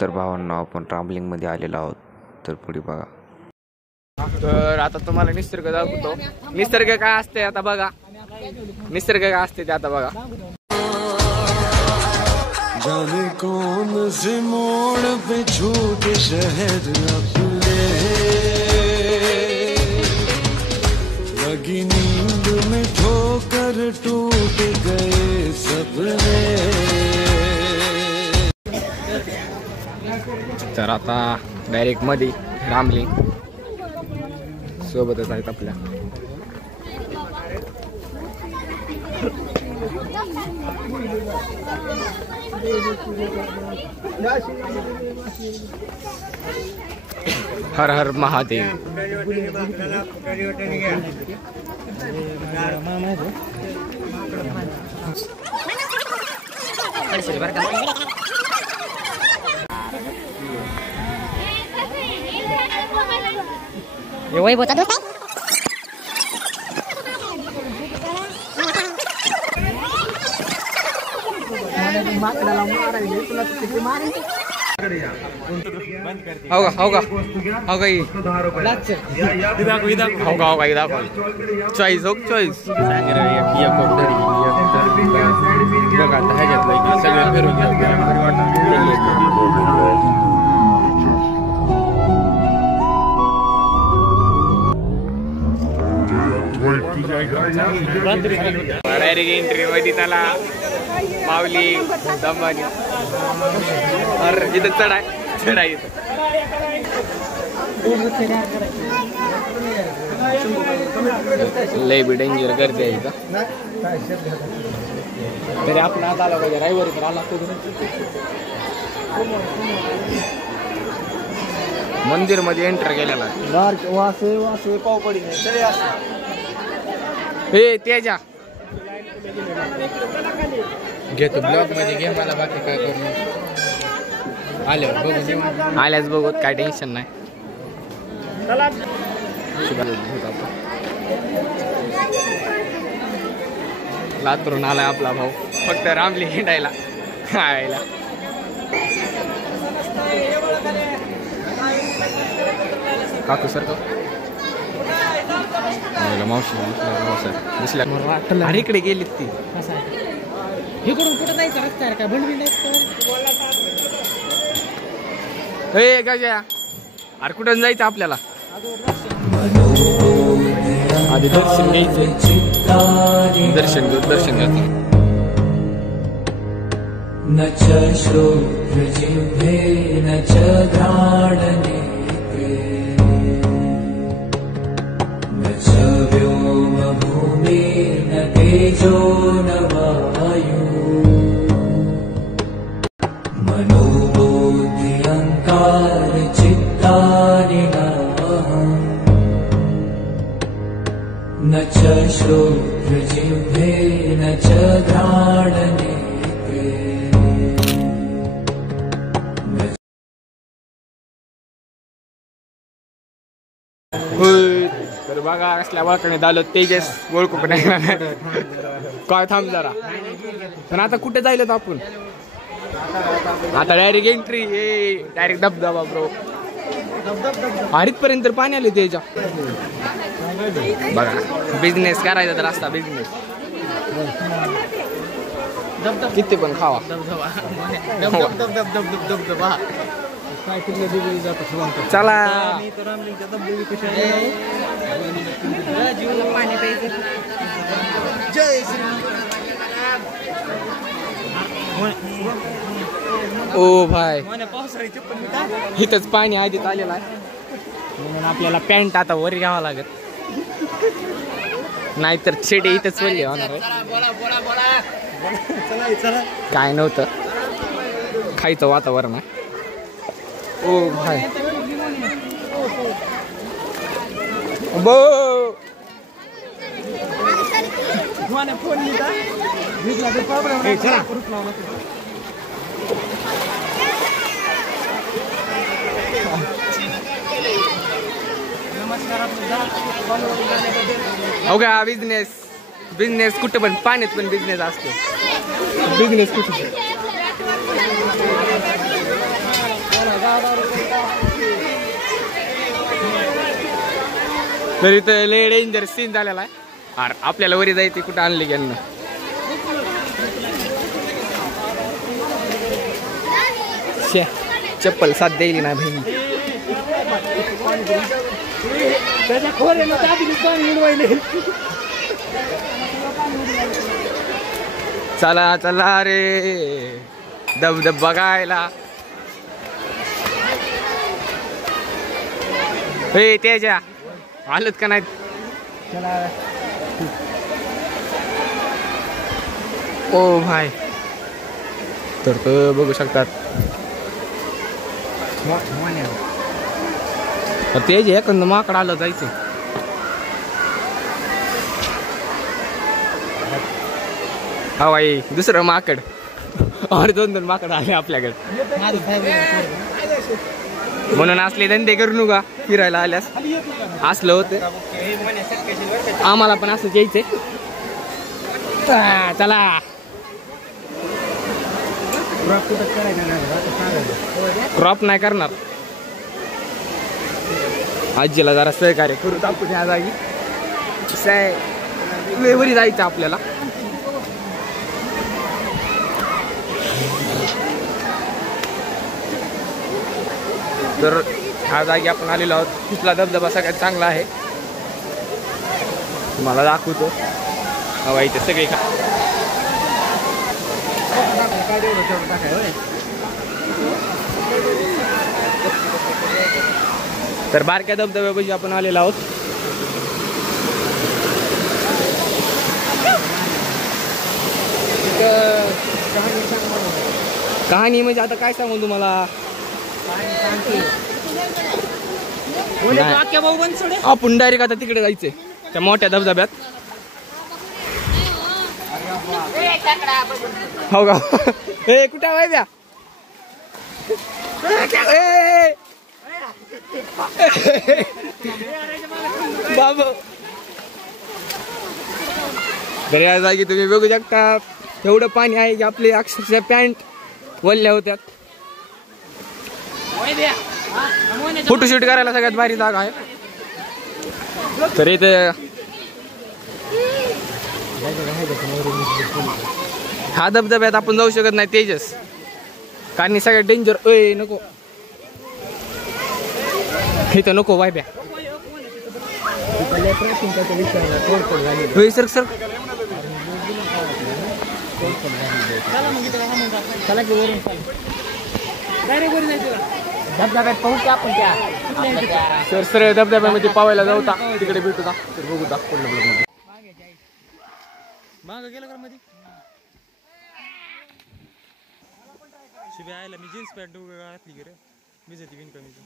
तर भावांनो आपण रामलिंग मध्ये आलेलो आहोत, तर पुढे बघा. तर आता तुम्हाला निसर्ग दाखवतो. निसर्ग काय असते आता बघा. निसर्ग काय असते ते आता बघा. जाने कौन से मोड़ पे छूटे शहर अपने, लगी नींद में ठोकर टूट गए सपने. तर आता डायरेक्ट मध्ये रामलिंग सोबतच आहेत आपल्या. हर हर महादेव. वैभवचा दोस्त आहे. चॉईस हो चॉईस बघा आता ह्याच्यातलं सगळं फिरून डायरेक्ट एंट्री मध्ये त्याला माऊली दंबानी. अरे इथं चढाय चढाय लय बी डेंजर गर्दी आहे इथं. तरी आपण आज आला पाहिजे रायवर तर आला. मंदिर मध्ये एंटर केलेला वासे पाव पडी नाही. हे त्याच्या घेतो ब्लॉग मध्ये घे मला, बाकी काय करू आल्यावर बघू. आल्याच बघत काय टेन्शन नाही. लातूरून आलाय आपला भाऊ फक्त रामलिंग हिंडायला खायला. काकू सर मावशी दिसल्या. अरे इकडे गेलीत ती. इकडून कुठं जायचं रस्ता आहे का? भंडबिंड हे गजा अरे कुठं जायचं आपल्याला? आधी दर्शन घ्यायचं. दर्शन घेऊ दर्शन घ्यायचं. न च श्रोत्र जिह्वे न च घ्राण नेत्रे, न च व्योम भूमि न तेजो न वायु, मनोबुद्धि अहंकार चित्तानि नाहम्. न च श्रोत्र जिह्वे न च घ्राण नेत्रे. तर बघा असल्या ओळखण्यात आलो. तेजस ओळखू पण नाही काय. थांब जरा. पण आता कुठे जायला आपण? आता डायरेक्ट एंट्री. डायरेक्ट धबधबा ब्रो. हरितपर्यंत पाणी आले त्याच्या. बघा बिझनेस करायचा तर असता बिझनेस. किती पण खावा. चला ओ भाई इथंच पाणी आधीच आलेलं आहे म्हणून आपल्याला पॅन्ट आता वर घ्यावा लागत. नाहीतर छेडे इथंच वरले होणार आहे. काय नव्हतं खायचं वातावरण आहे. ओ भाई बो हो का. बिझनेस कुठे पण पाण्यात पण बिझनेस असतो. बिझनेस कुठे तरी तर लय डेंजर सीन झालेला आहे. अरे आपल्याला वरी जायचे कुठं आणले यांना. चप्पल साथ द्यायली ना बहिणी. त्याच्या खोऱ्याला तर आधी पाणी उडवायले. चला चला रे धबधब बघायला. हे त्याच्या आलत का नाही. ओ भाई तर बघू शकतात ते जे एखादं माकड आलं जायचं. हा भाई दुसरं माकड. अरे 2 माकड आले आपल्याकडे. म्हणून असले धंदे करू नका फिरायला आल्यास. असलं होतं आम्हाला पण असंच यायचंय. चला क्रॉप नाही करणार. आजीला जरा सहकार्य करू आपण या जागी. वेवरी जायचं आपल्याला. तर ह्या जागी आपण आलेलो आहोत. तिथला धबधबा सगळ्यात चांगला आहे. तुम्हाला दाखवतो. हवा इथे सगळे तर बारक्या धबधब्यापाशी आपण आलेलो आहोत. कहाणी म्हणजे आता काय सांगू तुम्हाला. आपण डायरेक्ट आता तिकडे जायचंय त्या मोठ्या धबधब्यात. हो का. ए कुठे वाय द्या. बाबा तर या जागी तुम्ही बघू शकता एवढं पाणी आहे की आपले अक्षरशः पॅन्ट वल्ल्या होत्यात. फोटोशूट करायला सगळ्यात भारी जागा आहे. तर इथे हा धबधब्यात आपण जाऊ शकत नाही तेजस कारण सगळ्यात डेंजर. नको इथं नको वायब्या. सर सर धबधब्यात पाहू आपण त्या सर सर धबधब्यामध्ये पावायला जाऊ का तिकडे भेटू का. तर बघू दाखवलं माग गेलं का मध्ये शिबे आयला मी जीन्स पॅन्ट घातली की रे भिजती बिनकमीची.